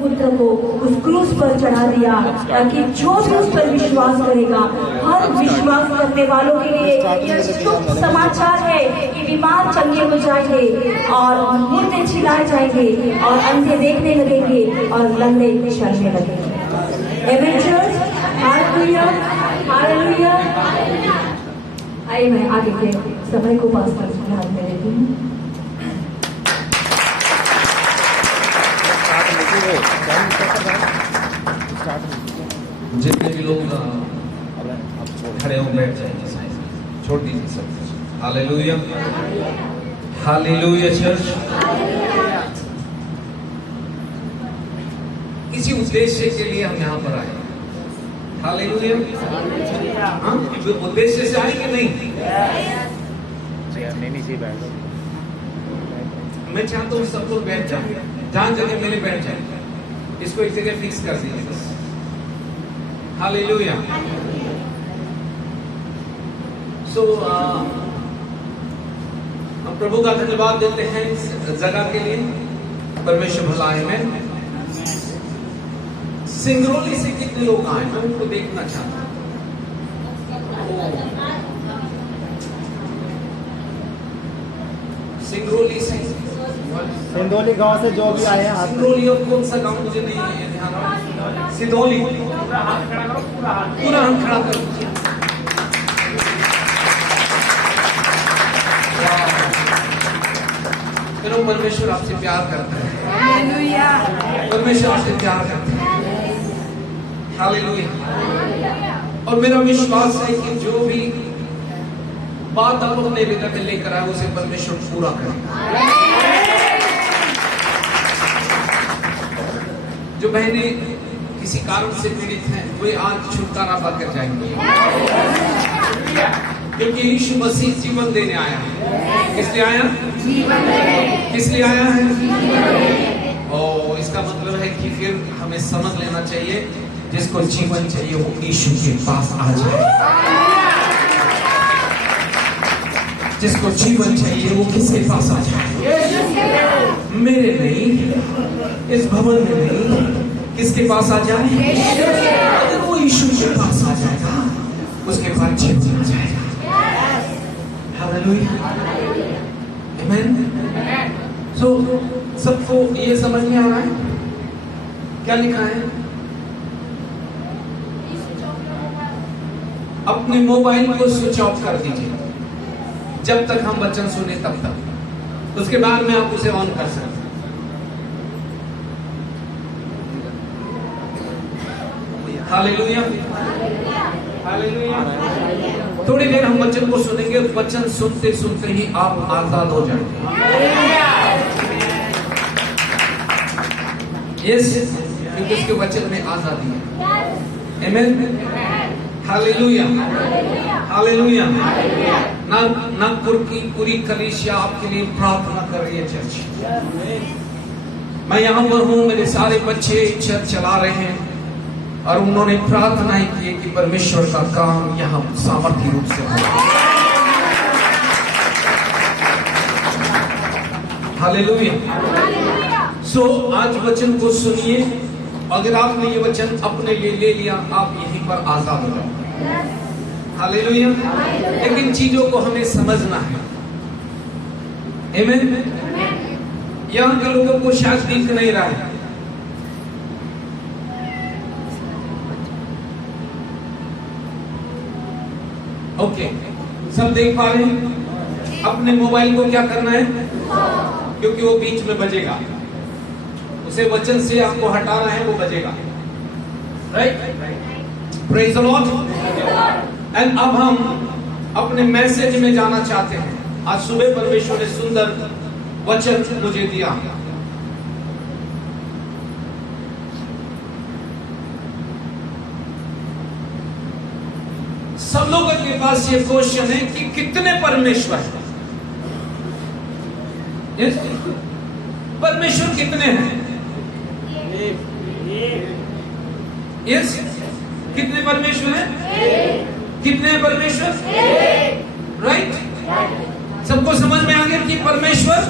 पुत्र को उस क्रूस पर चढ़ा दिया, ताकि जो भी उस पर विश्वास करेगा, हर विश्वास करने वालों के लिए यह शुभ समाचार है कि बीमार चंगे हो जाएंगे और मुर्दे छिलाए जाएंगे और अंधे देखने लगेंगे और लंगड़े चलने लगेंगे। आमीन चर्च, हालेलुया, हालेलुया। आइए मैं आगे के समय को पास करने हाथ में लेती हूँ। जितने भी लोग खड़े हो बैठ जाएंगे, छोड़ दीजिए सब। Hallelujah, hallelujah church. किसी उद्देश्य के लिए हम यहाँ पर आए। हालेलुया, हाँ, उद्देश्य से आए कि नहीं? मैं चाहता हूँ सब लोग बैठ जाए, जहाँ जगह मिले बैठ जाए। इसको एक जगह फिक्स कर दीजिए बस। हालेलुया। सो हम प्रभु का धन्यवाद देते हैं इस जगह के लिए। परमेश्वर भलाई में सिंगरौली से कितने लोग आए, मैं उनको देखना चाहता हूँ। सिंगरौली से, सिंदौली गांव से जो भी आए हैं। सिंगरौली और कौन सा गांव मुझे नहीं ध्यान रहा। सिंदौली। पूरा हाथ खड़ा करो। फिर परमेश्वर आपसे प्यार करता है। परमेश्वर आपसे प्यार करता है। हालेलुया। और मेरा विश्वास है कि जो भी बात आप अपने हृदय में लेकर आए उसे परमेश्वर पूरा करेगा। जो बहनें किसी कारण से पीड़ित हैं, वे आज छुटकारा पाकर जाएंगे, क्योंकि यीशु मसीह जीवन देने आया है। किस लिए आया? किस लिए आया है? और इसका मतलब है कि फिर हमें समझ लेना चाहिए, जिसको जीवन चाहिए वो यीशु के पास आ जाए। जिसको जीवन चाहिए वो किसके पास आ जाए? मेरे नहीं, इस भवन में नहीं, किसके पास आ जाए? अगर वो यीशु के पास आ जाएगा, उसके पास जीवन आ जाएगा। हालेलुया, आमीन। सो सबको ये समझ में आ रहा है क्या लिखा है? अपने मोबाइल को स्विच ऑफ कर दीजिए जब तक हम वचन सुने तब तक। उसके बाद में आप उसे ऑन कर सकते हैं। Hallelujah, hallelujah. थोड़ी देर हम वचन को सुनेंगे। वचन सुनते सुनते ही आप आजाद हो जाएंगे। यस, क्योंकि उसके वचन में आजादी है। आमीन, हालेलुया, हालेलुया। नागपुर की पूरी कलीसिया आपके लिए प्रार्थना कर रही है चर्च। मैं यहाँ पर हूँ, मेरे सारे बच्चे चर्च चला रहे हैं और उन्होंने प्रार्थना ही की कि परमेश्वर का काम यहाँ सामर्थ्य रूप से हो। हालेलुया। सो आज वचन को सुनिए। अगर आपने ये वचन अपने लिए ले लिया, आप यहीं पर आजाद हो जाओगे। हालेलुया। लेकिन चीजों को हमें समझना है। आमीन। यहाँ के लोगों को शायद दिख नहीं रहा है। ओके, सब देख पा रहे हैं? अपने मोबाइल को क्या करना है? क्योंकि वो बीच में बजेगा, उसे वचन से आपको हटाना है, वो बजेगा। Right? Praise the Lord. And अब हम अपने मैसेज में जाना चाहते हैं। आज सुबह परमेश्वर ने सुंदर वचन मुझे दिया। सब लोगों के पास ये क्वेश्चन है कि कितने परमेश्वर हैं? परमेश्वर कितने हैं? यस, कितने परमेश्वर हैं? कितने परमेश्वर? राइट? सबको समझ में आ गया कि परमेश्वर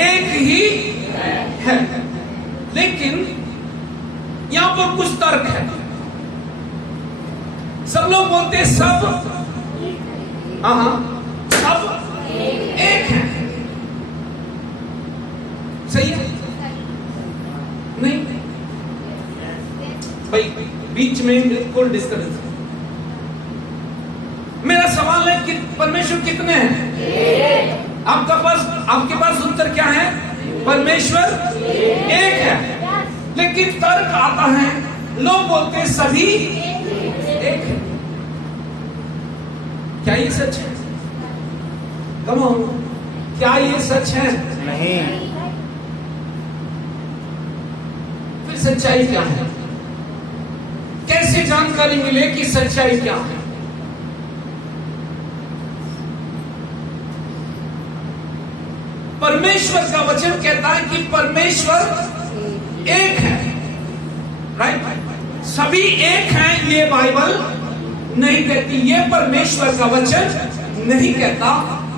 एक ही है। लेकिन यहां पर कुछ तर्क है। सब लोग बोलते हैं सब, सब एक है। सही है? नहीं भाई, बीच में बिल्कुल डिस्टर्बेंस। मेरा सवाल है कि परमेश्वर कितने हैं? आपके पास उत्तर क्या है? परमेश्वर एक है। लेकिन तर्क आता है, लोग बोलते हैं सभी एक है। क्या ये सच है? कम ऑन, क्या ये सच है? नहीं। फिर सच्चाई क्या है? कैसे जानकारी मिले कि सच्चाई क्या है? परमेश्वर का वचन कहता है कि परमेश्वर एक है। राइट? सभी एक हैं ये बाइबल नहीं कहती, ये परमेश्वर का वचन नहीं कहता।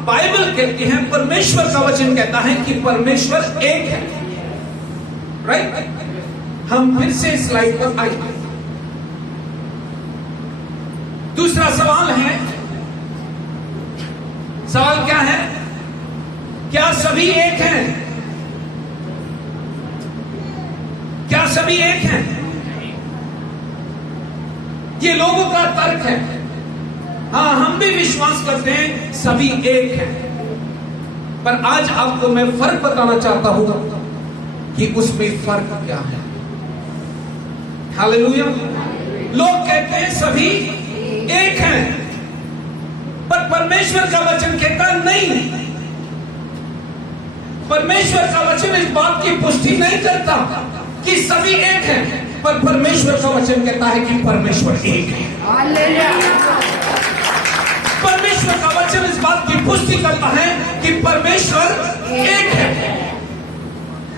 बाइबल कहती है, परमेश्वर का वचन कहता है कि परमेश्वर एक है। राइट? हम फिर से स्लाइड पर आए। दूसरा सवाल है, सवाल क्या है? क्या सभी एक हैं? क्या सभी एक हैं? ये लोगों का तर्क है। हाँ, हम भी विश्वास करते हैं सभी एक हैं, पर आज आपको मैं फर्क बताना चाहता हूं कि उसमें फर्क क्या है। हालेलुया। लोग कहते हैं सभी एक हैं, पर परमेश्वर का वचन कहता नहीं। परमेश्वर का वचन इस बात की पुष्टि नहीं करता कि सभी एक हैं, पर परमेश्वर का वचन कहता है कि परमेश्वर एक है। परमेश्वर का वचन इस बात की पुष्टि करता है कि परमेश्वर एक है।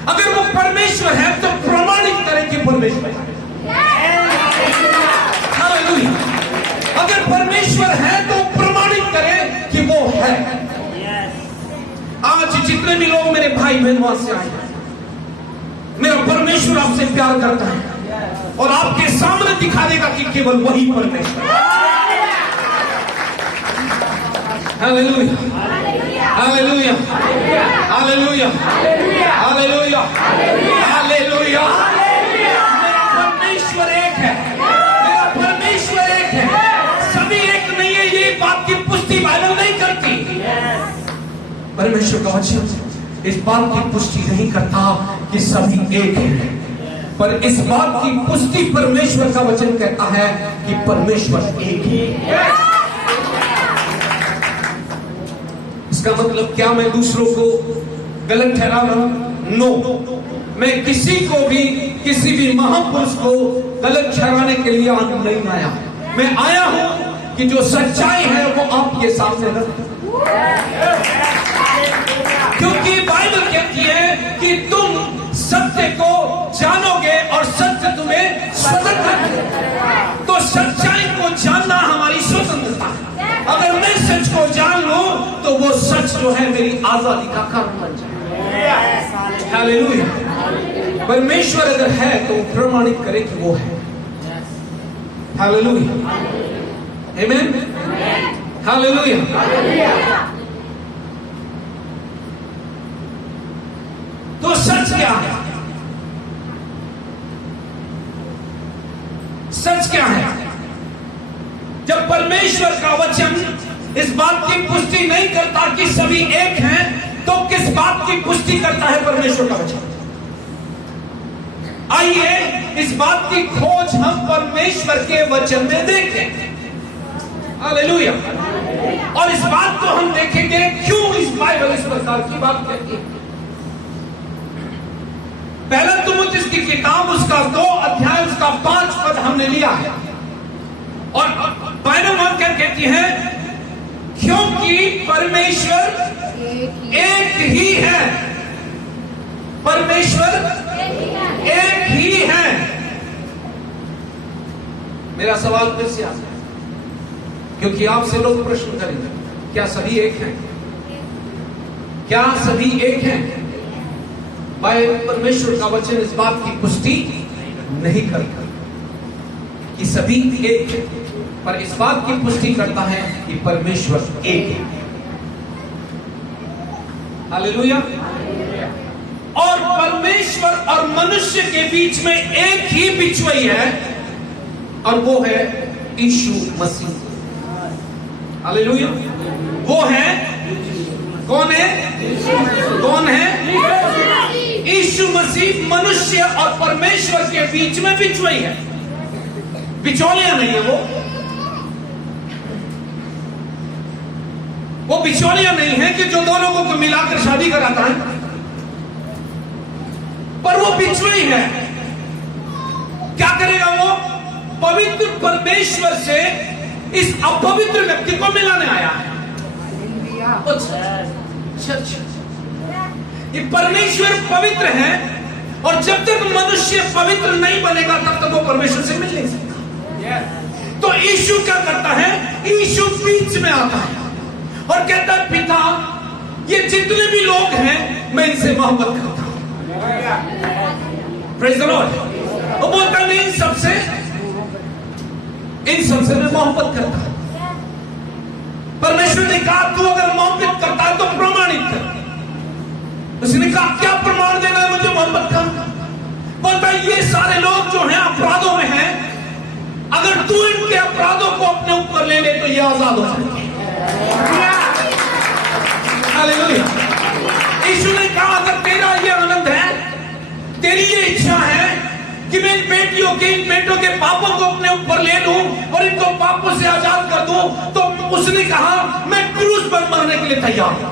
अगर वो परमेश्वर है तो प्रमाणित करें कि परमेश्वर है। हालेलुया। अगर परमेश्वर है तो प्रमाणित करें कि वो है। आज जितने भी लोग मेरे भाई बहन वहां से आए, मेरा परमेश्वर आपसे प्यार करता है और आपके सामने दिखा देगा कि केवल वही परमेश्वर। Hallelujah, hallelujah, hallelujah, hallelujah, hallelujah. मेरा परमेश्वर एक है, मेरा परमेश्वर एक है। सभी एक नहीं है, ये बात की पुष्टि बाइबल नहीं करती। परमेश्वर का वचन इस बात की पुष्टि नहीं करता कि सभी एक हैं, पर इस बात की पुष्टि परमेश्वर का वचन कहता है कि परमेश्वर एक है। इसका मतलब क्या मैं दूसरों को गलत ठहरा रहा हूं? नो। मैं किसी को भी, किसी भी महापुरुष को गलत ठहराने के लिए नहीं आया। मैं आया हूं कि जो सच्चाई है वो आपके सामने रखूं। क्योंकि बाइबल कहती है कि तुम सत्य को जानोगे और सत्य तुम्हें स्वतंत्र करेगा। तो सच्चाई को जानना हमारी स्वतंत्रता है। अगर मैं सच को जान लूं तो वो सच जो है मेरी आजादी का कारण बन जाए। हालेलुया। परमेश्वर अगर है तो प्रमाणित करे कि वो है। हालेलुया, आमीन, हालेलुया। तो सच क्या है? सच क्या है? जब परमेश्वर का वचन इस बात की पुष्टि नहीं करता कि सभी एक हैं, तो किस बात की पुष्टि करता है परमेश्वर का वचन? आइए इस बात की खोज हम परमेश्वर के वचन में देखें। हालेलुया। और इस बात को हम देखेंगे क्यों इस बाइबल इस प्रकार की बात कहती है। पहला तीमुथियुस की किताब उसका 2 अध्याय उसका 5 पद हमने लिया है और बाइबल कहती है क्योंकि परमेश्वर एक ही है। परमेश्वर एक ही है। मेरा सवाल फिर से आता है, क्योंकि आपसे लोग प्रश्न करेंगे, क्या सभी एक हैं? क्या सभी एक हैं? परमेश्वर का वचन इस बात की पुष्टि नहीं करता कि सभी एक है, पर इस बात की पुष्टि करता है कि परमेश्वर एक है। हालेलुया। और परमेश्वर और मनुष्य के बीच में एक ही बिचवई है और वो है यीशु मसीह। हालेलुया। वो है, कौन है? कौन है? यीशु मसीह मनुष्य और परमेश्वर के बीच में बिचवई है, बिचौलिया नहीं है। वो बिचौलिया नहीं है कि जो दो लोगों को मिलाकर शादी कराता है, पर वो बिचवई है। क्या करेगा वो? पवित्र परमेश्वर से इस अपवित्र व्यक्ति को मिलाने आया है। ये परमेश्वर पवित्र है और जब तक मनुष्य पवित्र नहीं बनेगा तब तक वो परमेश्वर से मिल नहीं सकता। तो यीशु क्या करता है? यीशु बीच में आता है और कहता है, पिता, ये जितने भी लोग हैं मैं इनसे मोहब्बत करता हूं। Praise the Lord. वो बोलता नहीं, इन सबसे मैं मोहब्बत करता हूं। परमेश्वर ने कहा, तू अगर मोहब्बत करता है तो प्रमाणित कर। उसने कहा, क्या प्रमाण देना है मुझे मोहब्बत का? बोलता है, ये सारे लोग जो हैं अपराधों में हैं, अगर तू इनके अपराधों को अपने ऊपर ले ले तो ये आजाद हो जाएंगे। हालेलुया। यीशु ने कहा, अगर तेरा ये आनंद है, तेरी ये इच्छा है कि मैं इन बेटों के पापों को अपने ऊपर ले लूं और इनको पापों से आजाद कर दूं, तो उसने कहा, मैं क्रूस पर मरने के लिए तैयार हूं।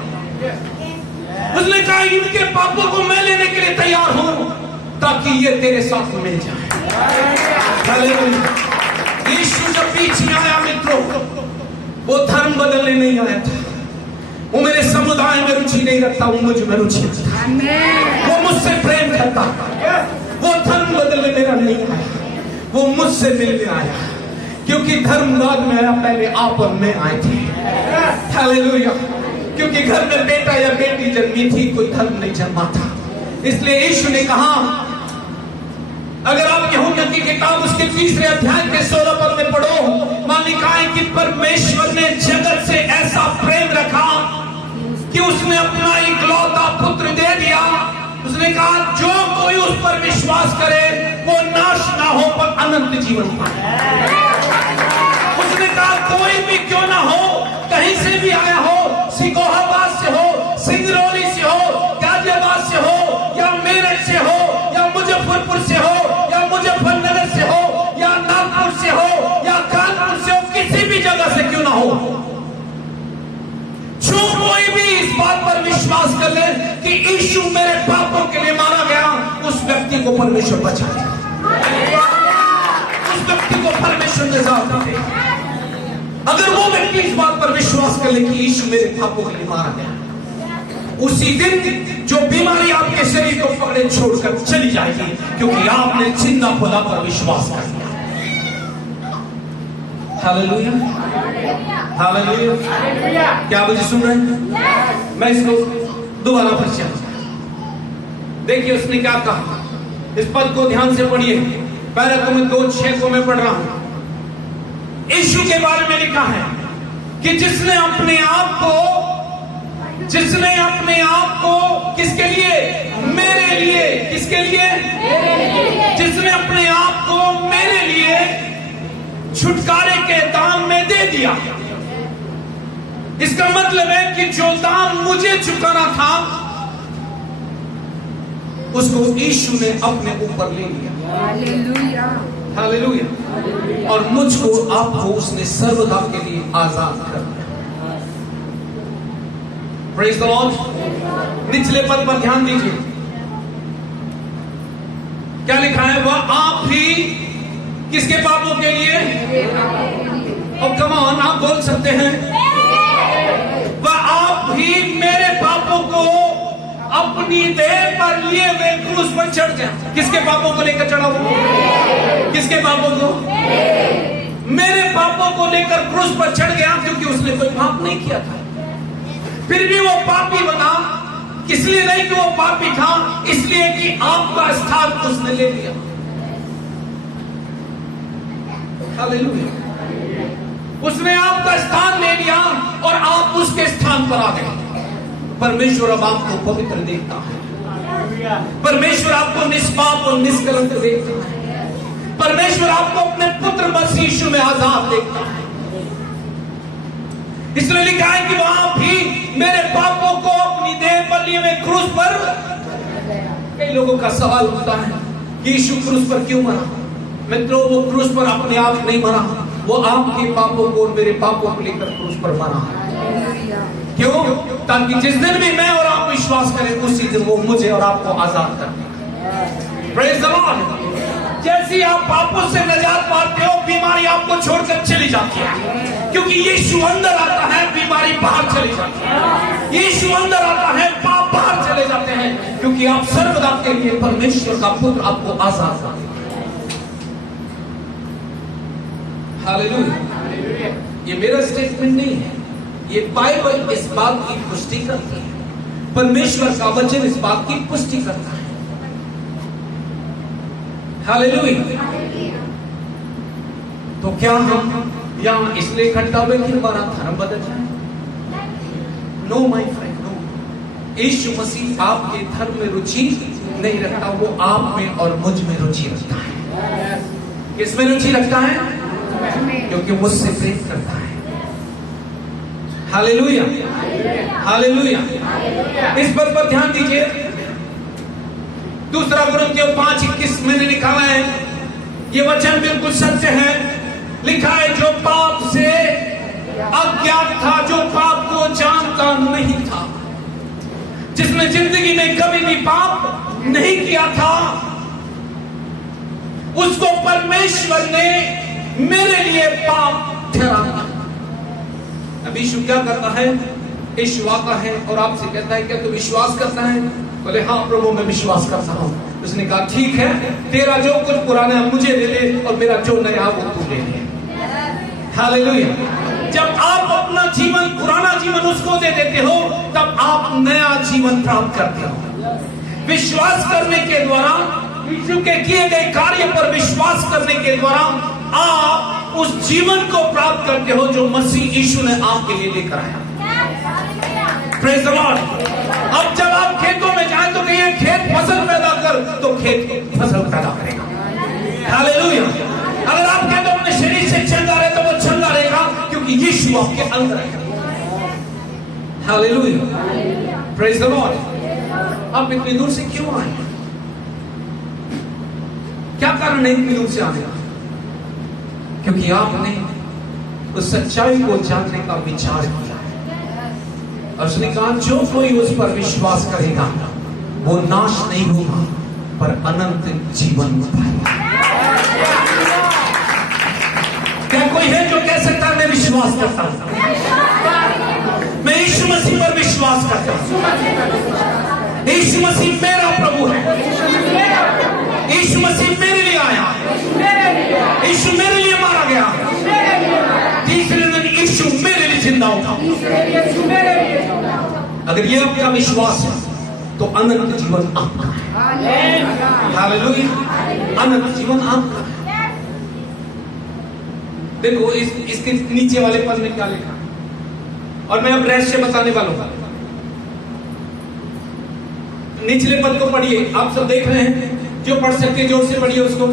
उसने कहा, इनके पापों को मैं लेने के लिए तैयार हूं ताकि ये तेरे साथ मिल जाए। हालेलुया। यीशु जब बीच में आया मित्रों, वो धर्म बदलने नहीं आया था। वो मेरे समुदाय में रुचि नहीं रखता, वो मुझ में रुचि रखता। वो मुझसे प्रेम करता। वो धर्म बदलने मेरा नहीं आया, वो मुझसे मिलने आया, क्योंकि धर्म बाद में आया, पहले आप और मैं आए थे। हालेलुया। क्योंकि घर में बेटा या बेटी जन्मी थी, कोई धर्म नहीं जन्मा था। इसलिए यीशु ने कहा, अगर आप यूहन्ना की किताब उसके 3 अध्याय के 16 पद में पढ़ो, वहां लिखा है कि परमेश्वर ने जगत से ऐसा प्रेम रखा कि उसने अपना इकलौता पुत्र दे दिया। उसने कहा, जो कोई उस पर विश्वास करे वो नाश ना हो पर अनंत जीवन पाए। उसने कहा, कोई भी क्यों ना हो, कहीं से भी आया हो, सिकोहाबाद से हो, सिंगरौली से हो, गाजियाबाद से हो, या मेरठ से हो, या मुजफ्फरपुर से हो, या मुजफ्फरनगर से हो, या नागपुर से हो, या कानपुर से हो, किसी भी जगह से क्यों ना हो, जो कोई भी इस बात पर विश्वास कर ले कि यीशु मेरे पापों के लिए मारा गया, उस व्यक्ति को परमेश्वर बचाएगा। उस व्यक्ति को परमेश्वर निजात देगा। अगर वो व्यक्ति इस बात पर विश्वास कर ले कि यीशु मेरे पापों के लिए मारा गया, उसी दिन जो बीमारी आपके शरीर को पकड़े छोड़कर चली जाएगी, क्योंकि आपने जिंदा खुदा पर विश्वास कर लिया। हालेलुया। हालेलुया। क्या मुझे सुन रहे हैं? मैं इसको दोबारा परिचय। देखिए उसने क्या कहा, इस पद को ध्यान से पढ़िए। पहले तो मैं 2:6 को मैं पढ़ रहा हूं। यीशु के बारे में लिखा है कि जिसने अपने आप को किसके लिए? मेरे लिए। किसके लिए? जिसने अपने आप को मेरे लिए छुटकारे के दाम में दे दिया। इसका मतलब है कि जो दाम मुझे चुकाना था उसको यीशु ने अपने ऊपर ले लिया। हालेलुया। हालेलुया। और मुझको, आपको उसने सर्वदा के लिए आजाद कर दिया। Praise the Lord. निचले पद पर ध्यान दीजिए, क्या लिखा है? वह आप ही किसके पापों के लिए? और कम ऑन, आप बोल सकते हैं, वह आप ही मेरे पापों को अपनी देह पर लिए वे क्रूस पर चढ़ गया। किसके पापों को लेकर चढ़ा वो? किसके पापों को? मेरे पापों को लेकर क्रूस पर चढ़ गया, क्योंकि उसने कोई पाप नहीं किया था। फिर भी वो पापी बना, इसलिए नहीं कि वो पापी था, इसलिए कि आपका स्थान उसने ले लिया। हालेलुया। उसने आपका स्थान ले लिया और आप उसके स्थान पर आ गए। परमेश्वर अब आपको पवित्र देखता है। परमेश्वर आपको निष्पाप और निष्कलंक देखता है। परमेश्वर आपको अपने पुत्र मसीह यीशु में आजाद देखता है। इसलिए लिखा है कि वहां भी मेरे पापों को अपनी देह पर लिए मैं क्रूस पर। कई लोगों का सवाल उठता है कि यीशु क्रूस पर क्यों मरा? मित्रों, वो क्रूस पर अपने आप नहीं मरा, वो आपके पापों को और मेरे पापों को लेकर क्रूस पर मरा। क्यों? ताकि जिस दिन भी मैं और आप विश्वास करें उसी दिन वो मुझे और आपको आजाद कर दे। Praise the Lord. जैसे आप पापों से निजात पाते हो, बीमारी आपको छोड़कर चली जाती है, क्योंकि यीशु अंदर आता है, बीमारी बाहर चली जाती है। यीशु अंदर आता है, पाप बाहर चले जाते हैं, क्योंकि आप सर्वदा के लिए परमेश्वर का पुत्र आपको आजाद कर देता है। हालेलुया। ये मेरा स्टेटमेंट नहीं है, ये बाइबल इस बात की पुष्टि करती है। परमेश्वर का वचन इस बात की पुष्टि करता है। हालेलुया। तो क्या हम यहां इसलिए इकट्ठा हुए कि हमारा धर्म बदल जाए? No my friend, no. Yeshu Masih आपके धर्म में रुचि नहीं रखता, वो आप में और मुझ में रुचि रखता है। किसमें रुचि रखता है? क्योंकि मुझसे प्रेम करता है। Hallelujah, hallelujah. इस बात पर ध्यान दीजिए। दूसरा कुरिन्थियों 5:21 मैंने निकाला है, ये वचन बिल्कुल सत्य है। लिखा है, जो पाप से अज्ञात था, जो पाप को जानता नहीं था, जिसने जिंदगी में कभी भी पाप नहीं किया था, उसको परमेश्वर ने मेरे लिए पाप ठहराया। अब यीशु क्या करता है? यीशु आता है और आपसे कहता है, क्या तू विश्वास करता है? बोले, हाँ प्रभु मैं विश्वास करता हूं। उसने कहा, ठीक है, तेरा जो कुछ पुराना है मुझे दे दे और मेरा जो नया वो तू ले ले। हालेलुया। जब आप अपना जीवन, पुराना जीवन उसको दे देते हो, तब आप नया जीवन प्राप्त करते हो। विश्वास करने के द्वारा, यीशु के किए गए कार्य पर विश्वास करने के द्वारा आप उस जीवन को प्राप्त करते हो जो मसीह यीशु ने आपके लिए लेकर आया। Praise the Lord. अब जब आप खेतों में जाएं तो कहिए, खेत फसल पैदा कर, तो खेत फसल पैदा करेगा। हालेलुया। अगर आप कहते हो अपने शरीर से चंगा रहे, तो वो चंगा रहेगा, क्योंकि यीशु आपके अंदर है। हालेलुया। Praise the Lord. आप इतनी दूर से क्यों आए? क्या कारण है इतनी दूर से आने का? क्योंकि आपने उस सच्चाई को जानने का विचार किया है। और उसने कहा, जो कोई उस पर विश्वास करेगा वो नाश नहीं होगा पर अनंत जीवन पाएगा। क्या कोई है जो कह सकता है मैं विश्वास करता हूं, मैं यीशु मसीह पर विश्वास करता हूं, यीशु मसीह मेरा प्रभु है, यीशु मसीह मेरे लिए आया, यीशु मेरे लिए मारा गया, तीसरे दिन यीशु मेरे लिए जिंदा उठा। अगर ये आपका विश्वास है तो अनंत जीवन आपका है। हालेलुया। अनंत जीवन आपका है। देखो इसके नीचे वाले पद में क्या लिखा, और मैं अब रहस्य बताने वाला हूं। निचले पद को पढ़िए, आप सब देख रहे हैं, जो पढ़ सकते जोर से पढ़िए, उसको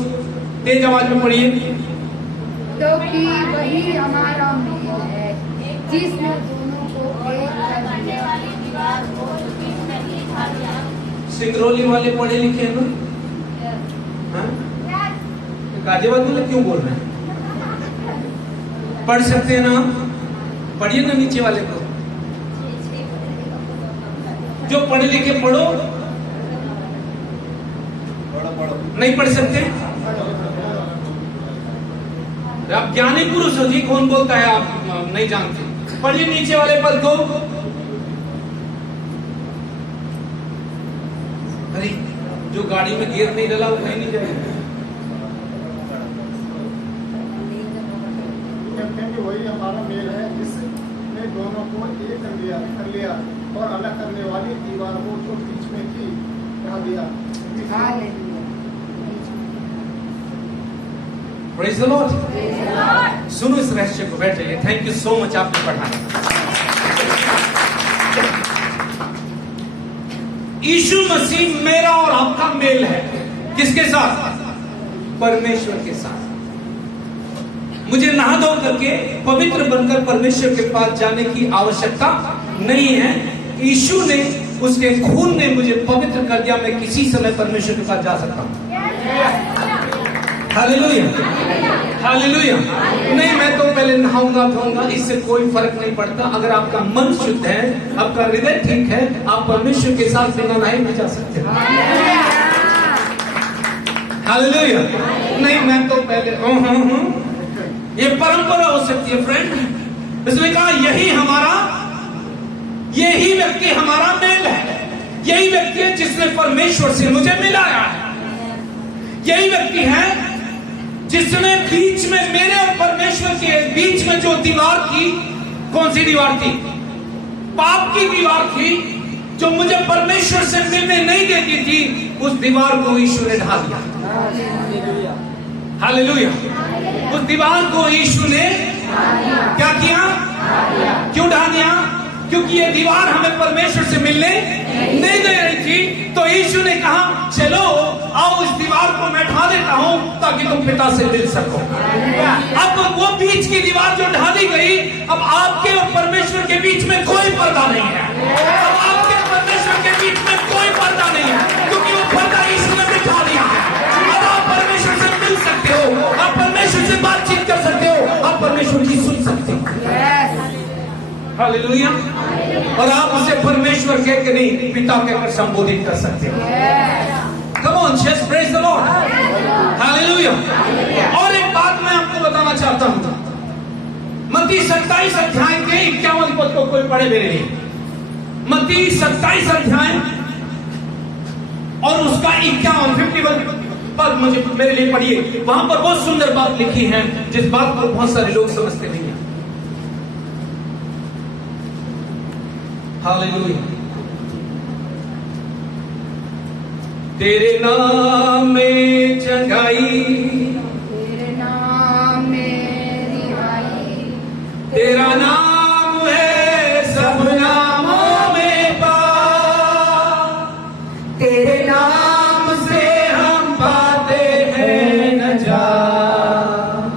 तेज आवाज में पढ़िए। तो कि वही हमारा मील है, जिसमें दोनों को एक करने वाली दीवार को सिंगरौली वाले पढ़े लिखे हैं ना? गाजियाबाद वाले क्यों बोल रहे हैं? पढ़ सकते हैं ना? पढ़िए ना नीचे वाले को। जो पढ़े लिखे पढ़ो, नहीं पढ़ सकते आप ज्ञानी पुरुष हो जी, कौन बोलता है आप नहीं जानते? पढ़िए नीचे वाले पद को। अरे जो गाड़ी में गियर नहीं डला वो कहीं नहीं जाएगा। वही हमारा मेल है, जिसने दोनों को एक कर लिया और अलग करने वाली दीवार को जो बीच में थी दिखा दिया। Praise the Lord. सुनो इस रहस्य को, बैठ जाइए। थैंक यू सो मच, आपने पढ़ाया। यीशु मसीह मेरा और आपका मेल है। किसके साथ? परमेश्वर के साथ। मुझे नहा धो करके पवित्र बनकर परमेश्वर के पास जाने की आवश्यकता नहीं है। यीशु ने, उसके खून ने मुझे पवित्र कर दिया। मैं किसी समय परमेश्वर के पास जा सकता हूं। Hallelujah, hallelujah. नहीं, मैं तो पहले नहाऊंगा धोऊंगा, इससे कोई फर्क नहीं पड़ता। अगर आपका मन शुद्ध है, आपका हृदय ठीक है, आप परमेश्वर के साथ बिना नहाए भी जा सकते हैं। हालेलुया। नहीं, मैं तो पहले ये परंपरा हो सकती है फ्रेंड। इसने कहा यही व्यक्ति हमारा मेल है। यही व्यक्ति है जिसने परमेश्वर से मुझे मिलाया है। यही व्यक्ति है जिसने बीच में, मेरे और परमेश्वर के बीच में जो दीवार थी, कौन सी दीवार थी? पाप की दीवार थी, जो मुझे परमेश्वर से मिलने नहीं देती थी। उस दीवार को यीशु ने ढा दिया। हालेलुया। उस दीवार को यीशु ने क्या किया? क्यों ढा दिया? क्योंकि ये दीवार हमें परमेश्वर से मिलने नहीं दे रही थी। तो यीशु ने कहा, चलो आओ इस दीवार को मैं ढा देता हूं, ताकि तुम पिता से मिल सको। अब वो बीच की दीवार जो ढाली गई, अब आपके और परमेश्वर के बीच में कोई पर्दा नहीं है। अब आपके और परमेश्वर के बीच में कोई पर्दा नहीं है, क्योंकि वो पर्दा यीशु ने बिठा दिया है। अब आप परमेश्वर से मिल सकते हो, आप परमेश्वर से बातचीत कर सकते हो, आप परमेश्वर की सुन सकते हो। हालेलुया। और आप उसे परमेश्वर कह के नहीं, पिता कहकर संबोधित कर सकते हो। Come on, just praise the Lord. Hallelujah. और एक बात मैं आपको बताना चाहता हूं। मत्ती 27 अध्याय के 51 पद को कोई पढ़े मेरे लिए। मत्ती 27 अध्याय और उसका 51 पद मुझे मेरे लिए पढ़िए। वहां पर बहुत सुंदर बात लिखी है, जिस बात को बहुत सारे लोग समझते नहीं है। हालेलुया। तेरे नाम में जगाई, तेरे नाम में रिहाई, तेरा नाम है सब नामों में पार। तेरे नाम से हम पाते हैं नजात।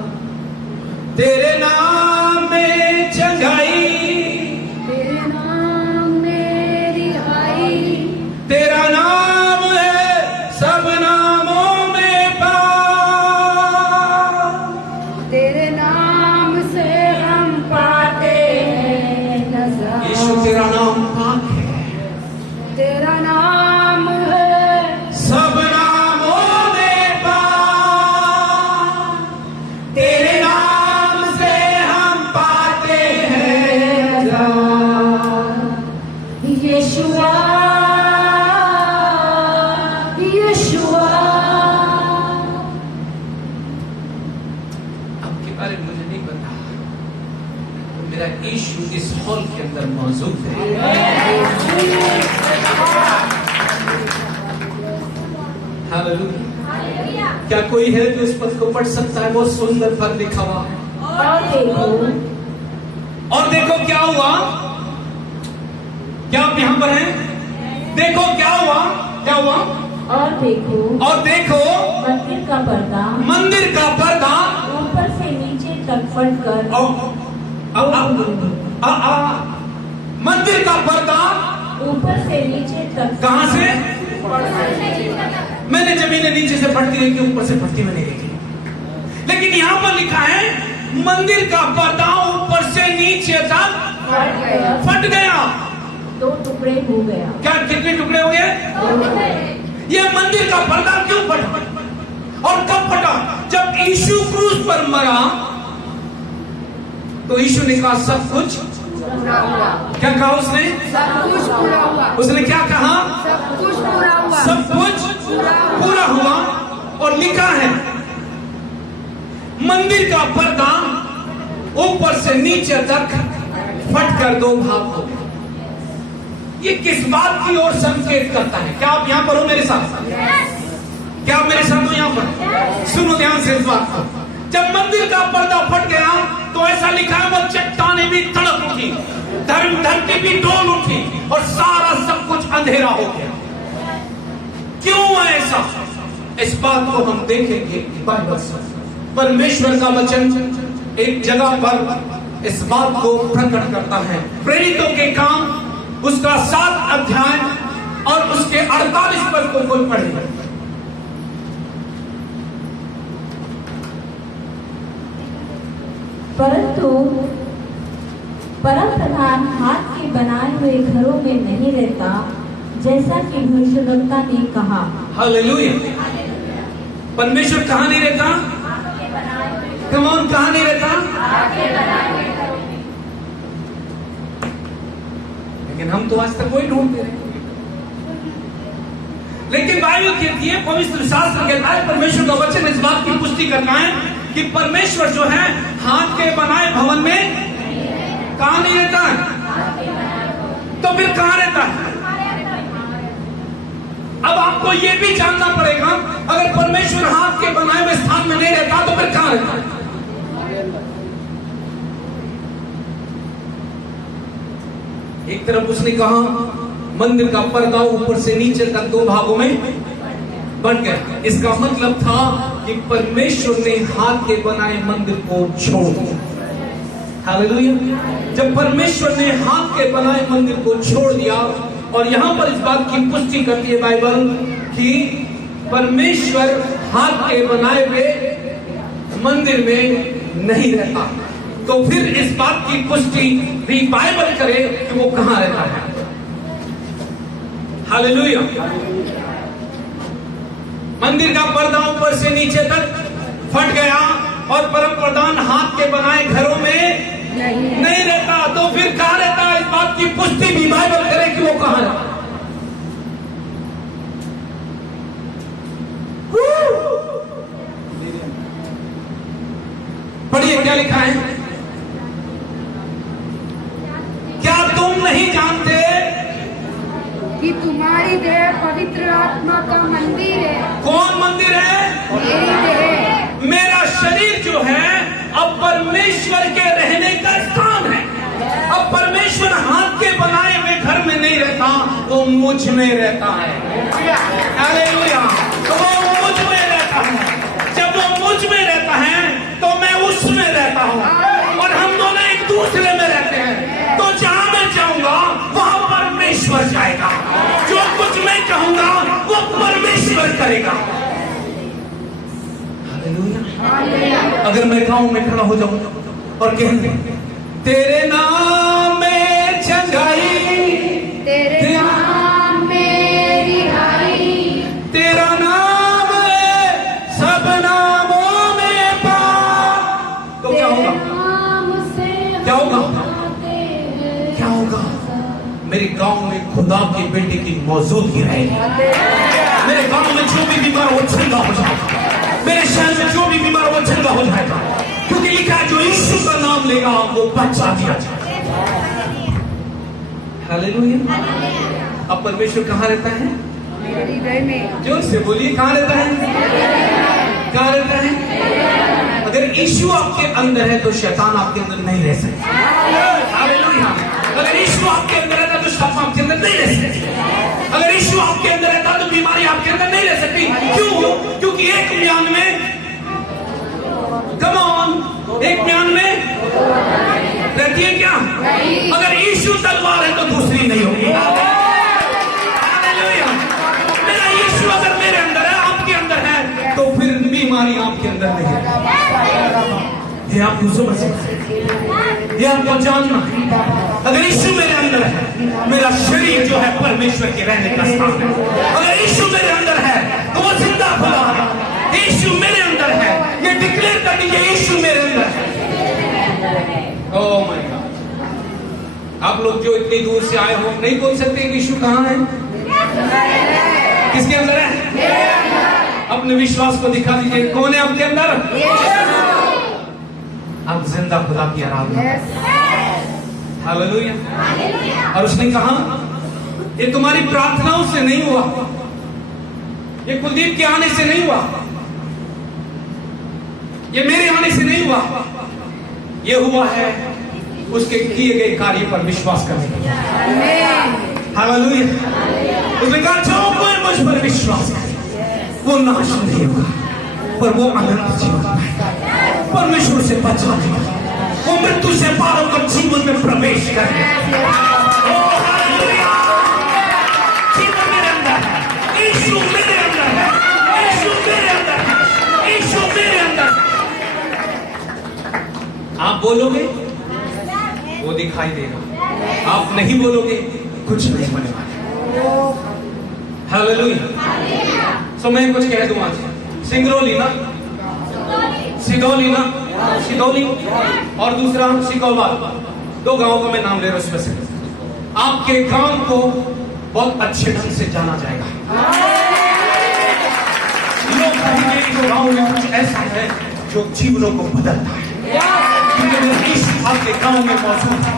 तेरे नाम में जगाई, तेरे नाम में रिहाई, तेरा नाम है सब नामों में पार। तेरे नाम से हम पाते हैं नजात। यीशु तेरा नाम पाक है, तेरा नाम है सब नामों में पार। तेरे नाम से हम पाते हैं नजात। यीशुआ, यीशुआ। आपके बारे में मुझे नहीं पता, मेरा यीशु इस हॉल के अंदर मौजूद है। हालेलुया। क्या कोई है जो इस पद को पढ़ सकता है? बहुत सुंदर पद लिखा हुआ है। और देखो क्या हुआ। क्या आप यहां पर हैं? देखो क्या हुआ, क्या हुआ? और देखो मंदिर का पर्दा, मंदिर का पर्दा ऊपर से नीचे तक फटकर मंदिर का पर्दा ऊपर से नीचे तक। कहां से? मैंने जमीन नीचे से फटती देखी, ऊपर से फटती मैंने देखी। लेकिन यहां पर लिखा है मंदिर का पर्दा ऊपर से नीचे तक फट गया। 2 टुकड़े हो गया। क्या कितने टुकड़े हो गए? ये मंदिर का पर्दा क्यों फटा और कब फटा? जब यीशु क्रूस पर मरा तो यीशु ने कहा सब कुछ पूरा हुआ। क्या कहा उसने? सब कुछ पूरा हुआ। उसने क्या कहा? सब कुछ पूरा हुआ। सब कुछ पूरा हुआ। और लिखा है मंदिर का पर्दा ऊपर से नीचे तक फटकर 2 भाग हो गया। ये किस बात की ओर संकेत करता है? क्या आप यहां पर हो मेरे साथ? क्या आप मेरे साथ हो यहां पर? सुनो ध्यान से इस बात को। जब मंदिर का पर्दा फट गया तो ऐसा लिखा है, वो चट्टानें भी तड़प उठी, धरती भी डोल उठी और सारा सब कुछ अंधेरा हो गया। क्यों है ऐसा? इस बात को हम देखेंगे बाइबल से। परमेश्वर का वचन एक जगह पर इस बात को प्रकट करता है। प्रेरितों के काम उसका 7 अध्याय और उसके 48 पद को कोई पढ़े। परंतु परम प्रधान हाथ के बनाए हुए घरों में नहीं रहता, जैसा कि भविष्यद्वक्ता ने कहा। हालेलुया। परमेश्वर कहाँ नहीं रहता? कौन कहाँ नहीं रहता? लेकिन हम तो आज तक वही ढूंढते रहे। लेकिन बाइबल कहती है, पवित्र शास्त्र कहता है, परमेश्वर का वचन इस बात की पुष्टि करता है कि परमेश्वर जो है हाथ के बनाए भवन में कहाँ नहीं रहता है? तो फिर कहाँ रहता है? अब आपको यह भी जानना पड़ेगा, अगर परमेश्वर हाथ के बनाए हुए स्थान में नहीं रहता तो फिर कहाँ रहता है? एक तरफ उसने कहा मंदिर का पर्दा ऊपर से नीचे तक 2 भागों में बन गया। इसका मतलब था कि परमेश्वर ने हाथ के बनाए मंदिर को छोड़ दिया। हालेलुया। जब परमेश्वर ने हाथ के बनाए मंदिर को छोड़ दिया, और यहां पर इस बात की पुष्टि करती है बाइबल कि परमेश्वर हाथ के बनाए हुए मंदिर में नहीं रहता, तो फिर इस बात की पुष्टि भी बाइबल करे कि वो कहां रहता है। हालेलुया। मंदिर का पर्दा ऊपर से नीचे तक फट गया और परम प्रधान हाथ के बनाए घरों में नहीं रहता, तो फिर कहां रहता है? इस बात की पुष्टि भी बाइबल करे कि वो कहां रहता है। पढ़िए क्या लिखा है। क्या तुम नहीं जानते कि तुम्हारी देह पवित्र आत्मा का मंदिर है? कौन मंदिर है? मेरी देह। मेरा शरीर जो है अब परमेश्वर के रहने का स्थान है। अब परमेश्वर हाथ के बनाए हुए घर में नहीं रहता, वो मुझ में रहता है। हालेलुया। तो वो मुझ में रहता है। जब वो मुझ में रहता है तो मैं उसमें रहता हूँ, और हम दोनों एक दूसरे में रहते हैं। तो जहां मैं जाऊंगा वहां परमेश्वर जाएगा। जो कुछ मैं कहूंगा वो परमेश्वर करेगा। हालेलुया। अगर मैं गांव में खड़ा हो जाऊं और कहूं तेरे नाम में चंगाई, तेरे नाम में रिहाई, तेरा नाम सब नामों में पार, तो क्या होगा? क्या होगा? क्या होगा? मेरे गांव में खुदा के बेटे की मौजूदगी रहेगी। मेरे गांव में जो भी बीमार वो चंगा हो जाएगा। मेरे शहर में जो भी बीमार वो चंगा हो जाएगा, क्योंकि लिखा है जो यीशु का नाम लेगा वो बचा दिया जाएगा। हालेलुया। अब परमेश्वर कहाँ रहता है? मेरी देह में। जोर से बोलिए, कहाँ रहता है? कहाँ रहता है? अगर यीशु आपके अंदर है तो शैतान आपके अंदर नहीं रह सकता। हालेलुया। अगर यीशु आपके अंदर रहता तो शैतान आपके अंदर नहीं रह सकती। अगर यीशु आपके अंदर रहता तो बीमारी आपके अंदर नहीं रह सकती। क्यों? क्योंकि एक म्यान में, कम ऑन, एक म्यान में रहती है क्या? अगर यीशु तलवार है तो दूसरी नहीं होगी। हालेलुया। मेरा यीशु अगर मेरे अंदर है, आपके अंदर है, तो फिर बीमारी आपके अंदर नहीं है। ये आपको समझ सकते हैं, ये आपको जानना है। अगर यीशु मेरे अंदर है, मेरा शरीर जो है परमेश्वर के रहने का स्थान है। अगर यीशु मेरे अंदर है तो वो जिंदा खुदा है। यीशु मेरे अंदर है, ये डिक्लेयर कर दीजिए यीशु मेरे अंदर है। Oh my God. आप लोग जो इतनी दूर से आए हो नहीं बोल सकते कि यीशु कहाँ है? किसके अंदर है? अपने विश्वास को दिखा दीजिए, कौन है आपके अंदर? आप जिंदा खुदा की आराधना। हालेलुया। और उसने कहा ये तुम्हारी प्रार्थनाओं से नहीं हुआ, ये कुलदीप के आने से नहीं हुआ, ये मेरे आने से नहीं हुआ, ये हुआ है उसके किए गए कार्य पर विश्वास करने के लिए। हालेलुया। उसने कहा जो कोई मुझ पर विश्वास करे वो नाश नहीं होगा पर वो अनंत जीवन पाएगा, परमेश्वर से बचा लेगा, वो मृत्यु से पार होकर जीवन में प्रवेश करेगा। जीवन मेरे अंदर है, यीशु मेरे अंदर है, यीशु मेरे अंदर है, यीशु मेरे अंदर है। आप बोलोगे वो दिखाई देगा, आप नहीं बोलोगे कुछ नहीं होने वाला। हालेलुया। सो मैं कुछ कह दूं आज, सिंगरौली ना, सिदौली ना, सिदौली और दूसरा सिकोवाल, 2 गांवों का मैं नाम ले रहा हूं। उसमें से आपके गांव को बहुत अच्छे ढंग से जाना जाएगा। लोग कहेंगे कि गांव में कुछ ऐसा है जो जीवनों को बदलता है, क्योंकि यीशु आपके गांव में मौजूद है,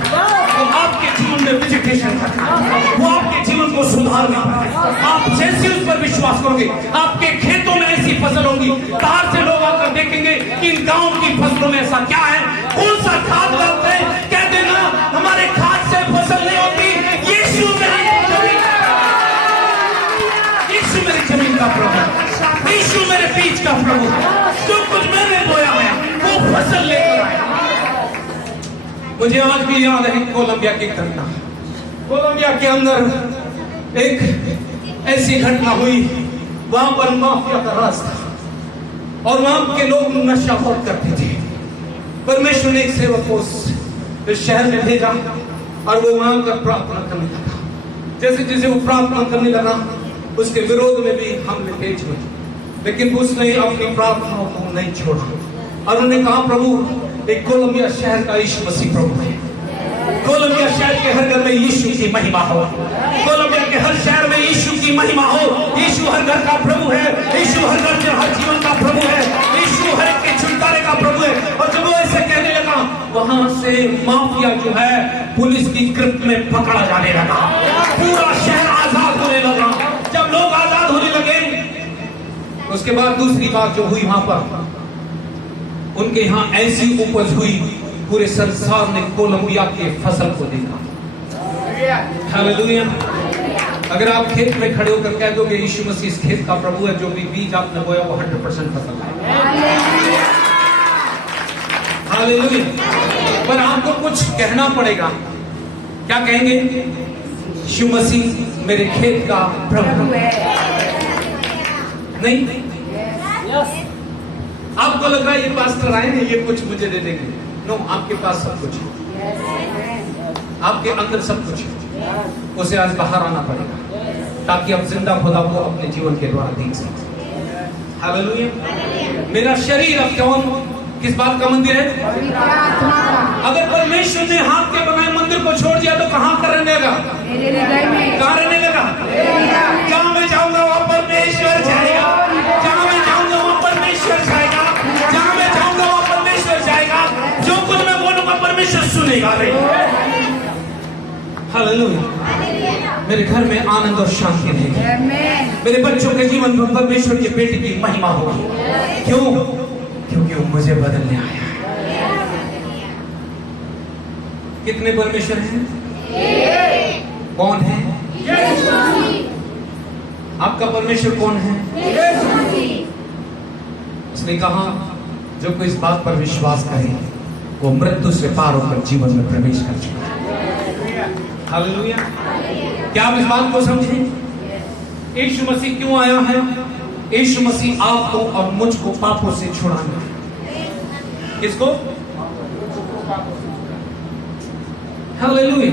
वो आपके जीवन में विजिटेशन करता है, वो आपके जीवन को सुधार देता है। आप जैसे उस पर विश्वास करोगे, आपके खेतों में ऐसी फसल होगी, बाहर से लोग आकर देखेंगे इन गांव की फसलों में ऐसा क्या है, कौन सा खाद डालते हैं, कह देना हमारे खाद से फसल नहीं होती, यीशु मेरी जमीन का प्रभु, यीशु मेरे बीज का प्रभु, जो कुछ मैंने बोया है वो फसल लेकर आया। मुझे आज भी याद है कोलंबिया की घटना। कोलंबिया के अंदर एक ऐसी घटना हुई, वहां पर माफिया का राज था और वहां के लोग नशा बहुत करते थे। परमेश्वर ने एक सेवक को इस शहर में भेजा और वो वहां पर प्रार्थना करने लगा। जैसे जैसे वो प्रार्थना करने लगा उसके विरोध में भी हमने तेज हुए, लेकिन उसने अपनी प्रार्थनाओं को नहीं छोड़ा और उन्होंने कहा प्रभु एक कोलंबिया शहर का यीशु मसीह प्रभु है, कोलंबिया शहर के हर घर में यीशु की महिमा हो, कोलंबिया के हर शहर में यीशु की महिमा हो। यीशु हर घर का प्रभु है, यीशु हर घर में हर जीवन का प्रभु है, यीशु हर एक के छुटकारे का प्रभु है। और जब वो ऐसे कहने लगा वहां से माफिया जो है पुलिस की गिरफ्त में पकड़ा जाने लगा, पूरा शहर आजाद होने लगा। जब लोग आजाद होने लगे उसके बाद दूसरी बात जो हुई वहां पर उनके यहाँ ऐसी उपज हुई, पूरे संसार ने कोलंबिया के फसल को देखा। हालेलुया। अगर आप खेत में खड़े होकर कह दोगे यीशु मसीह इस खेत का प्रभु है, जो भी बीज आपने बोया वो 100% फसल है। हालेलुया। पर आपको कुछ कहना पड़ेगा। क्या कहेंगे? यीशु मसीह मेरे खेत का प्रभु है। नहीं, आपको लग रहा है ये पास्टर आए हैं ये कुछ मुझे दे देंगे। नो, आपके पास सब कुछ है, आपके अंदर सब कुछ है, उसे आज बाहर आना पड़ेगा ताकि आप जिंदा खुदा को अपने जीवन के द्वारा देख सकें। हालेलुया। मेरा शरीर अब कौन किस बात का मंदिर है? अगर परमेश्वर ने हाथ के बनाए मंदिर को छोड़ दिया तो कहाँ कर रहने लगा? कहाँ रहने लगा? जहाँ मैं जाऊंगा वहाँ परमेश्वर जाएगा, जहाँ मैं जाऊंगा वहाँ परमेश्वर जाएगा, जहाँ मैं जाऊंगा वहाँ परमेश्वर जाएगा, जो कुछ मैं बोलूंगा परमेश्वर सुनेगा। हालेलुया। मेरे घर में आनंद और शांति रहेगी, मेरे बच्चों के जीवन में परमेश्वर के बेटे की महिमा होगी। क्यों? क्योंकि वो मुझे बदलने आया है। कितने परमेश्वर हैं? कौन है? आपका परमेश्वर कौन है? उसने कहा जो कोई इस बात पर विश्वास करे वो मृत्यु से पार होकर जीवन में प्रवेश कर चुका है। हालेलुया। क्या आप इस बात को समझें? यीशु मसीह क्यों आया है? यीशु मसीह आपको और मुझको पापों से छुड़ाना है। किसको? हालेलुया।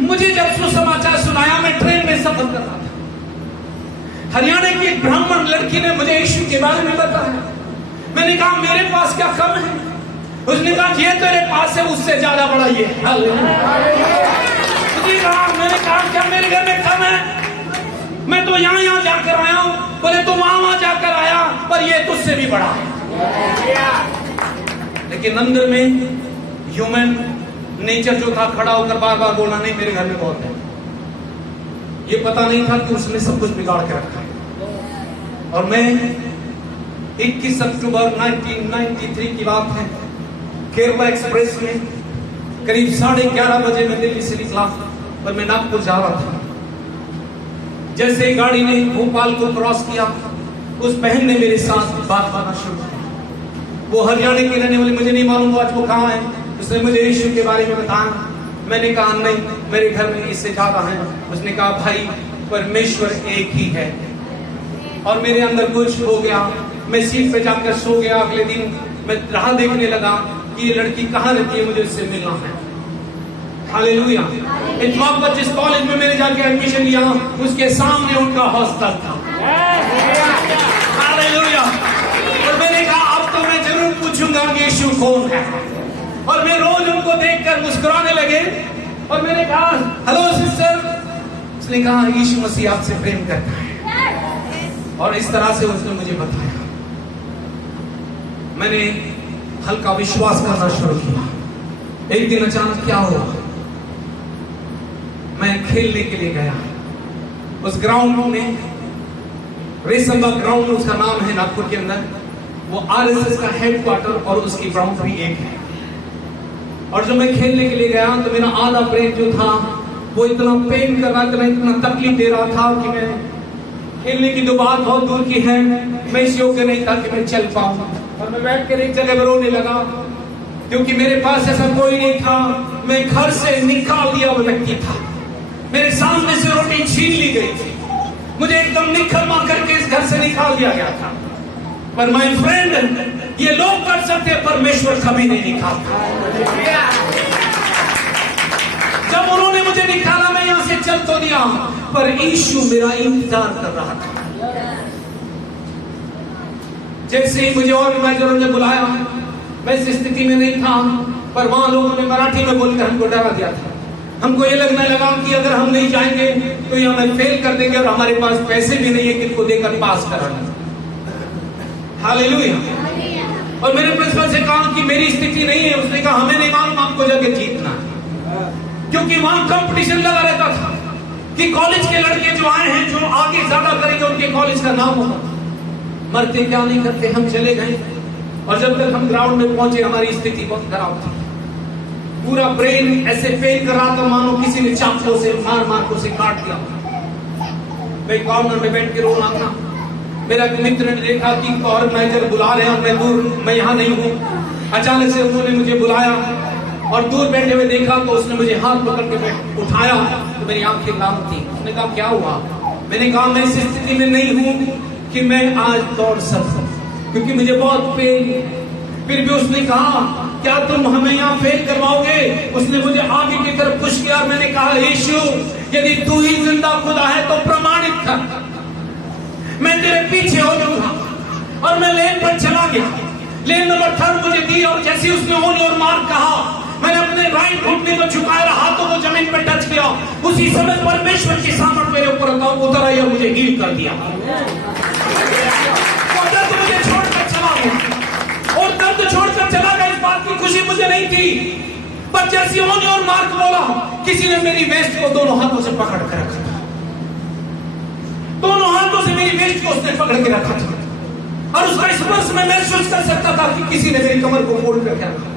मुझे जब सुसमाचार सुनाया, मैं ट्रेन में सफर कर रहा था, हरियाणा की एक ब्राह्मण लड़की ने मुझे यीशु के बारे में बताया। मैंने कहा मेरे पास क्या कम है? उसने कहा ये तेरे पास है उससे ज्यादा बड़ा ये। मैंने कहा क्या मेरे घर में कम है? मैं तो यहाँ जाकर आया हूँ। बोले तो वहां जाकर आया, पर ये तुझसे भी बड़ा है। लेकिन अंदर में ह्यूमन नेचर जो था खड़ा होकर बार बार बोलना, नहीं मेरे घर में बहुत है। ये पता नहीं था कि उसने सब कुछ बिगाड़ के रखा है। और मैं 21 अक्टूबर 1993 की बात है। केरला एक्सप्रेस में करीब 11:30 बजे मैं दिल्ली से निकला और मैं नागपुर जा रहा था। जैसे ही गाड़ी ने भोपाल को क्रॉस किया, उस बहन ने मेरे साथ बात करना शुरू की। वो हरियाणा की रहने वाली, मुझे नहीं मालूम आज वो कहाँ है। उसने मुझे यीशु के बारे में बताया। मैंने कहा नहीं, मेरे घर में इससे ज्यादा है। उसने कहा भाई, परमेश्वर एक ही है। और मेरे अंदर कुछ हो गया। मैं सीट पे जाकर सो गया। अगले दिन मैं राह देखने लगा कि ये लड़की कहाँ रहती है, मुझे उससे मिलना है। हालेलुया। इतवार पर जिस कॉलेज में मैंने जाके एडमिशन लिया, उसके सामने उनका हॉस्टल था। हालेलुया। और मैंने कहा अब तो मैं जरूर पूछूंगा कि यीशु कौन है। और मैं रोज उनको देखकर मुस्कुराने लगे। और मैंने कहा हेलो सिस्टर। उसने कहा यीशु मसीह आपसे प्रेम करता है। और इस तरह से उसने मुझे बताया। मैंने हल्का विश्वास करना शुरू किया। एक दिन अचानक क्या हुआ, मैं खेलने के लिए गया उस ग्राउंड में, रेसमबाग ग्राउंड उसका नाम है नागपुर के अंदर। वो आरएसएस का हेडक्वार्टर और उसकी बाउंड्री एक है। और जब मैं खेलने के लिए गया तो मेरा आधा ब्रेन जो था वो इतना पेन कर रहा था, इतना तकलीफ दे रहा था कि मैं खेलने की तो बात बहुत दूर की है, मैं इस योग्य नहीं था कि मैं चल पाऊं। और मैं बैठ कर एक जगह पर रोने लगा, क्योंकि मेरे पास ऐसा कोई नहीं था। मैं घर से निकाल दिया हुआ व्यक्ति था। मेरे सामने से रोटी छीन ली गई थी। मुझे एकदम निखर मार करके इस घर से निकाल दिया गया था। पर माय फ्रेंड, ये लोग कर सकते, परमेश्वर कभी नहीं निकालता। जब उन्होंने मुझे निकाला, मैं यहां से चल तो दिया, पर यीशु मेरा इंतजार कर रहा था। जैसे ही मुझे ऑर्गेनाइजरों ने बुलाया, मैं इस स्थिति में नहीं था, पर वहां लोगों ने मराठी में बोलकर हमको डरा दिया था। हमको ये लगने लगा कि अगर हम नहीं जाएंगे तो ये हमें फेल कर देंगे, और हमारे पास पैसे भी नहीं है कि इनको देकर पास कराना। हालेलुया। और मेरे प्रिंसिपल से कहा कि मेरी स्थिति नहीं है। उसने कहा हमें नहीं मालूम, आपको जाके जीतना, क्योंकि वहां कंपटीशन लगा रहता था कि कॉलेज के लड़के जो आए हैं, जो आगे ज्यादा करेंगे, उनके कॉलेज का नाम होगा। मरते क्या नहीं करते, हम चले गए। और जब तक हम ग्राउंड में पहुंचे, हमारी स्थिति बहुत खराब थी। पूरा ब्रेन ऐसे पेन कर रहा था मानो किसी ने चाकू से मार से काट दिया। मैं कॉर्नर में बैठ के रो रहा था। मेरा मित्र ने देखा कि ऑर्गेनाइजर बुला रहे हैं और मैं यहाँ नहीं हूँ। अचानक से उन्होंने मुझे बुलाया और दूर बैठे हुए देखा तो उसने मुझे हाथ पकड़ के उठाया तो मेरी आंखें लाल थी। उसने कहा क्या हुआ? मैंने कहा मैं इस स्थिति में नहीं हूँ कि मैं आज दौड़ सकूं, क्योंकि मुझे बहुत पेन। फिर भी उसने कहा क्या तुम हमें यहाँ फेल करवाओगे? उसने मुझे आगे की तरफ पुश किया। मैंने कहा यीशु, यदि तू ही जिंदा खुदा है तो प्रमाणित कर, मैं तेरे पीछे हो जाऊंगा। और मैं लेन पर चला गया। लेन नंबर 3 मुझे दी, और जैसे उसने ऑन योर मार्क कहा, मैंने अपने राइट घुटने को झुकाया, हाथों को जमीन पर टच किया। उसी समय परमेश्वर की सामर्थ मेरे ऊपर उतर आई और मुझे हील कर दिया। दर्द मुझे छोड़कर चला गया, और दर्द छोड़कर चला गया, इस बात की खुशी मुझे नहीं थी। पर जैसे ऑन योर मार्क बोला, किसी ने मेरी वेस्ट को दोनों हाथों से पकड़ कर रखा था। दोनों हाथों से मेरी वेस्ट को उसने पकड़ के रखा था, और उसका स्पर्श में महसूस कर सकता था कि किसी ने मेरी कमर को फोल्ड करके रखा।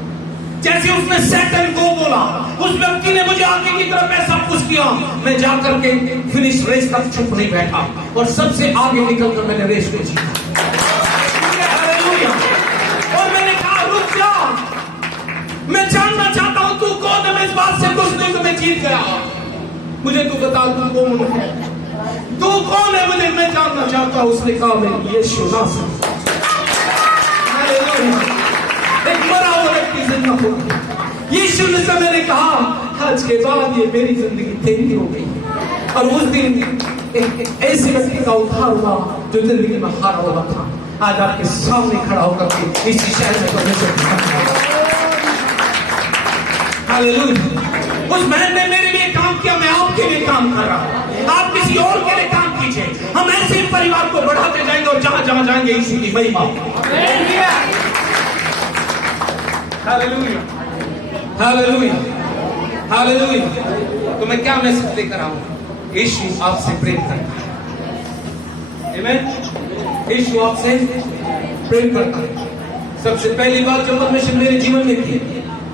जैसे उसने सेटन को बोला, उस व्यक्ति ने मुझे आगे की तरफ ऐसा पुश किया। मैं जाकर के फिनिश रेस तक चुप नहीं बैठा, और सबसे आगे निकलकर मैंने रेस को जीता। और मैंने कहा रुक जा, मैं जानना चाहता हूं तू कौन है। मैं इस बात से खुश नहीं तो मैं जीत गया। मुझे तू बता तू कौन है, तू कौन है, मुझे मैं जानना चाहता हूं। उसने कहा मैं यीशु नासरी। एक मरा हुआ व्यक्ति जिंदा हो गया। यीशु ने से मैंने कहा आज के बाद ये मेरी जिंदगी तेरी हो गई। और उस दिन एक ऐसे व्यक्ति का उद्धार हुआ जो जिंदगी में हारा हुआ था। आज आपके सामने खड़ा होकर इस शहर में परमेश्वर हालेलुया। उस बहन ने मेरे लिए काम किया, मैं आपके लिए काम कर रहा हूं। आप किसी और के लिए काम कीजिए। हम ऐसे परिवार को बढ़ाते जाएंगे, और जहां जहां जाएंगे यीशु की महिमा। Hallelujah, hallelujah, hallelujah. तो मैं क्या मैसेज लेकर आऊं? यीशु आपसे प्रेम करता है। आमीन। यीशु आपसे प्रेम करता है। सबसे पहली बात जो परमेश्वर मेरे जीवन में की,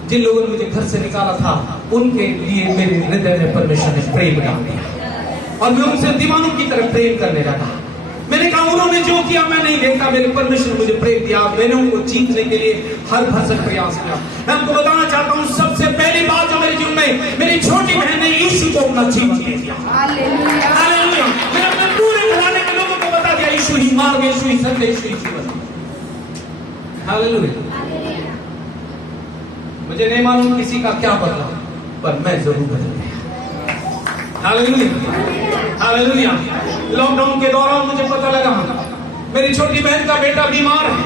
जिन लोगों ने मुझे घर से निकाला था, उनके लिए मेरे हृदय में परमेश्वर ने प्रेम डाल दिया और मैं उनसे दीवानों की तरह प्रेम करने लगा। मैंने कहा उन्होंने जो किया मैं नहीं देखता, मेरे परमेश्वर ने मुझे प्रेम दिया। मैंने उनको जीतने के लिए हर भरसक प्रयास किया। मैं आपको बताना चाहता हूँ, सबसे पहली बात जो मेरे जीवन में, मेरी छोटी बहन ने यीशु को अपना जीवन दे दिया। हालेलुया। मैंने अपने पूरे घराने के लोगों को बता दिया, यीशु ही मार्ग, यीशु ही सत्य, यीशु ही जीवन। हालेलुया। मुझे नहीं मालूम किसी का क्या बदला, पर मैं जरूर बदल गया। Hallelujah, hallelujah. लॉकडाउन के दौरान मुझे पता लगा मेरी छोटी बहन का बेटा बीमार है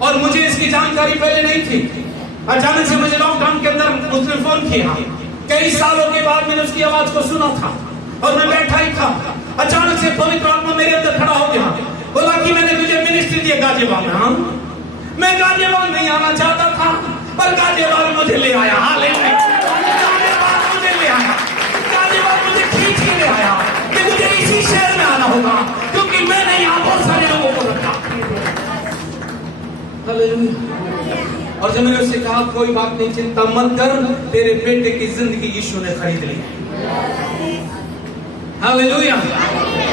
और मुझे इसकी जानकारी पहले नहीं थी। अचानक से मुझे लॉकडाउन के अंदर उसने फोन किया। कई सालों के बाद मैंने उसकी आवाज को सुना था और मैं बैठा ही था। अचानक से पवित्र आत्मा मेरे अंदर खड़ा हो गया, बोला कि मैंने तुझे मिनिस्ट्री दी गाजियाबाद में। हाँ, मैं गाजियाबाद नहीं आना चाहता था, पर गाजियाबाद मुझे ले आया। हालेलुया। गाजियाबाद मुझे ले आया, गाजियाबाद मुझे खींच के ले आया कि मुझे इसी शहर में आना होगा, क्योंकि मैंने यहाँ बहुत सारे लोगों को रखा। हालेलुया। और जब मैंने उससे कहा कोई बात नहीं, चिंता मत कर, तेरे बेटे की जिंदगी यीशु ने खरीद ली। हालेलुया।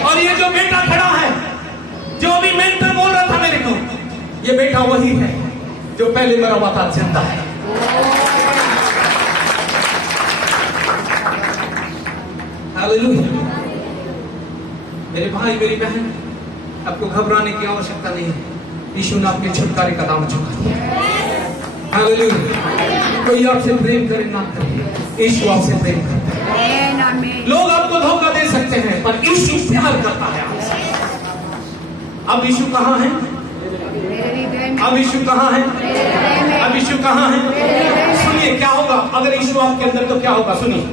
और ये जो बेटा खड़ा है, जो अभी मेंटर बोल रहा था मेरे को, ये बेटा वही है जो पहले मरा हुआ था, जिंदा है। हालेलुया। मेरे भाई मेरी बहन, आपको घबराने की आवश्यकता नहीं है। यीशु ने अपने छुटकारे का दाम चुका दिया। हालेलुया। कोई आपसे प्रेम करे ना करे, यीशु आपसे प्रेम करता है। लोग आपको धोखा दे सकते हैं, पर यीशु प्यार करता है आपसे। अब यीशु कहाँ है? अब यीशु कहाँ है? अब यीशु कहाँ है? सुनिए क्या होगा अगर यीशु आपके अंदर, तो क्या होगा? सुनिए,